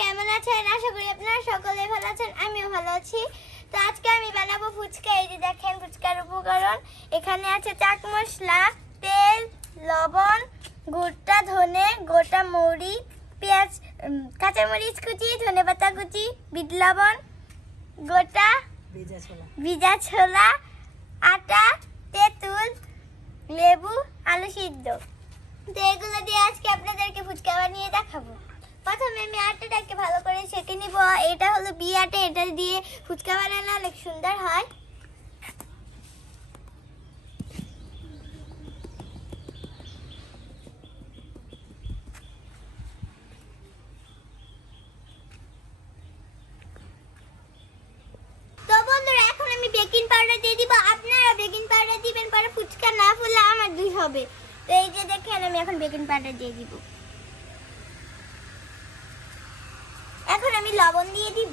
কেমন আছেন? আশা করি আপনারা সকলে ভালো আছেন আমিও ভালো আছি। তো আজকে আমি বানাবো ফুচকা। এই যে দেখেন ফুচকার উপকরণ। এখানে আছে চাট মশলা তেল লবণ গোটা ধনে গোটা মৌরি পেঁয়াজ কাঁচামরিচ কুচি ধনে পাতা কুচি বিট লবণ গোটা ভিজা ছোলা আটা তেঁতুল লেবু আলু সিদ্ধ। তো এগুলো দিয়ে আজকে আপনাদেরকে ফুচকা বানিয়ে দেখাবো। প্রথমে আমি আটাটাকে ভালো করে সেঁকে নিব। এটা হলো বি আটা, এটা দিয়ে ফুচকা বানানো অনেক সুন্দর হয়। পাউডার দিয়ে দিব। আপনারা বেকিং পাউডার দিবেন, পরে ফুচকা না ফুলে আমার দুই হবে। তো এই যে দেখেন, আমি এখন বেকিং পাউডার দিয়ে দিব এখন আমি লবণ দিয়ে দিব।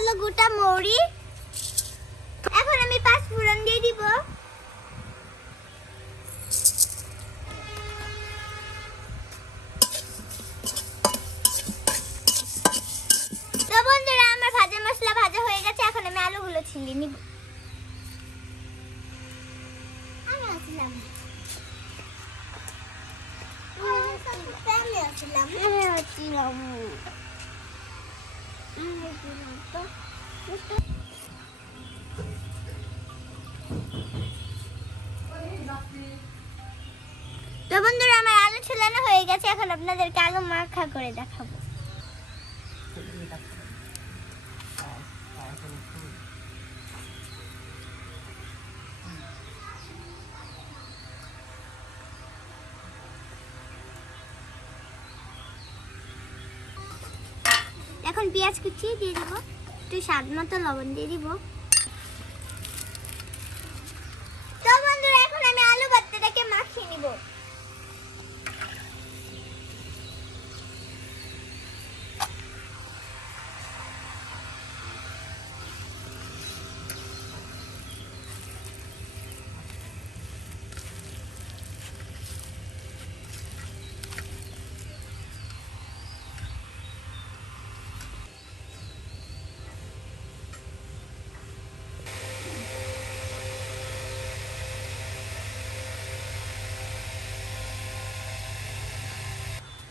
হলো গোটা মৌরি। এখন আমি পাঁচ ফোড়ন দিয়ে দিব। তো ভাজা মশলা ভাজা হয়ে গেছে, এখন আমি আলুগুলো আমি আসলাম আমি আসলাম তো বন্ধুরা আমার আলু ছোলানো হয়ে গেছে। এখন আপনাদেরকে আলু মাখা করে দেখাবো। পেঁয়াজ কুচিয়ে দিয়ে দিব। একটু স্বাদ মতো লবণ দিয়ে দিব তো বন্ধুরা এখন আমি আলু ভর্তাটাকে মাখিয়ে নিব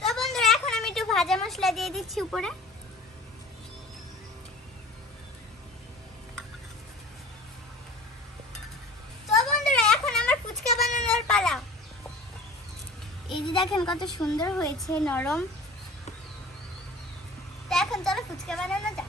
তো বন্ধুরা এখন আমি একটু ভাজা মশলা দিয়ে দিচ্ছি উপরে। তো বন্ধুরা, এখন আমার ফুচকা বানানোর পালা। এই যে দেখেন কত সুন্দর হয়েছে, নরম। তো এখন চলো ফুচকা বানানো যাক।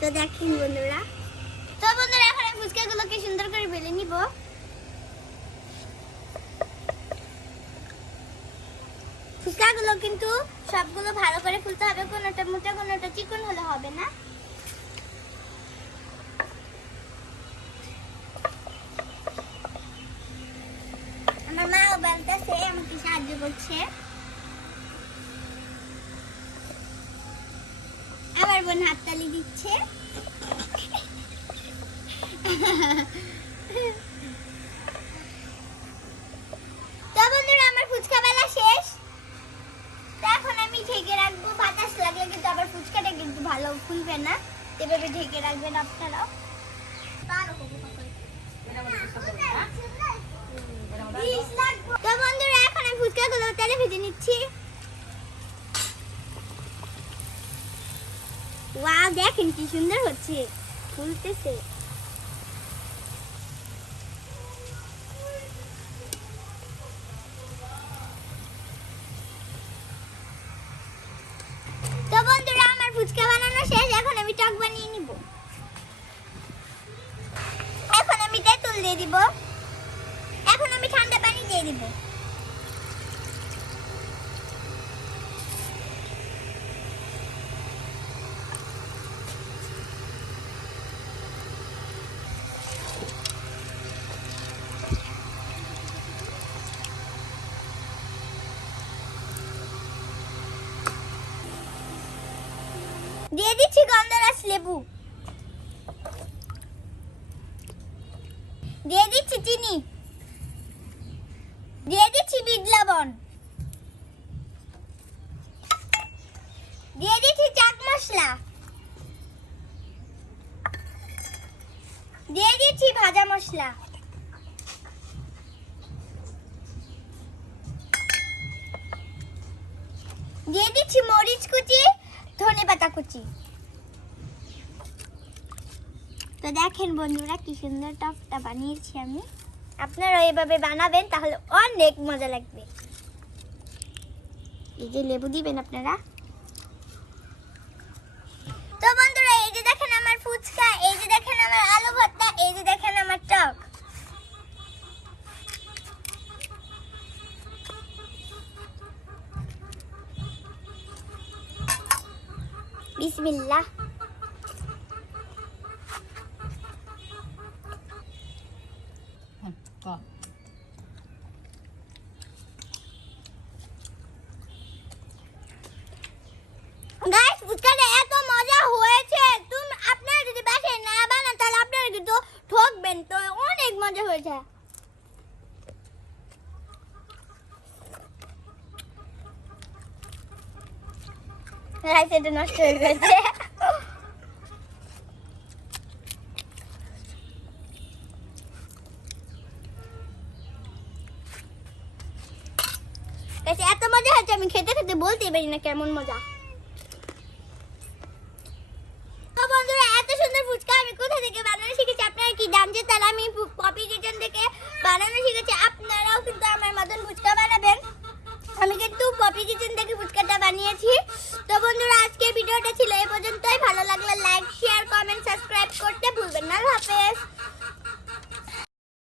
তো দেখেন বন্ধুরা। তো বন্ধুরা, এখন এই ফুচকাগুলোকে সুন্দর করে বেলে নিব। ফুচকাগুলো কিন্তু সবগুলো ভালো করে ফুলতে হবে, কোনোটা মোটা, কোনোটা চিকন হলে হবে না। আমার মাও বেলতেছে, আমাকে সাহায্য করছে আমার বোন হাততালি দিচ্ছে। তো বন্ধুরা আমার ফুচকা বেলা শেষ। এখন আমি ঢেকে রাখব। বাতাস লাগলে কিন্তু আবার ফুচকাটা কিন্তু ভালো ফুলবে না। এভাবে ঢেকে রাখবেন আপনারাও। তো বন্ধুরা এখন আমি ফুচকাগুলো তেলে ভেজে নিচ্ছি। ওয়াও, দেখেন কি সুন্দর হচ্ছে। ফুলতেছে। তো বন্ধুরা, আমার ফুচকা বানানো শেষ। এখন আমি টক বানিয়ে নিব। এখন আমি তেঁতুল দিয়ে দিব। এখন আমি ঠান্ডা পানি দিয়ে দিব। দিয়ে দিচ্ছি গন্ধরাস লেবু। দিয়ে দিচ্ছি চিনি। দিয়ে দিচ্ছি বিট লবণ। দিয়ে দিচ্ছি চাট মশলা। দিয়ে দিচ্ছি ভাজা মশলা। দিয়ে দিচ্ছি মরিচ কুচি। ধনে পাতা কুচি তো দেখেন বন্ধুরা, কি সুন্দর টকটা বানিয়েছি আমি। আপনারা এভাবে বানাবেন, তাহলে অনেক মজা লাগবে। এই যে লেবু দিবেন আপনারা। তো বন্ধুরা, এই যে দেখেন আমার ফুচকা, এই যে দেখেন আমার আলু ভর্তা, এই যে দেখেন আমার টক। বিসমিল্লাহ। গাইস ফুচকাটা এত মজা হয়েছে। তুমি আপনারা যদি বাসায় না বানান তাহলে আপনারা কিন্তু ঠকবেন। তো অনেক মজা হয়েছে। গাইস এটা নষ্ট হয়ে গেছে। এত মজা হয়েছে আমি খেতে খেতে বলতে পারি না কেমন মজা।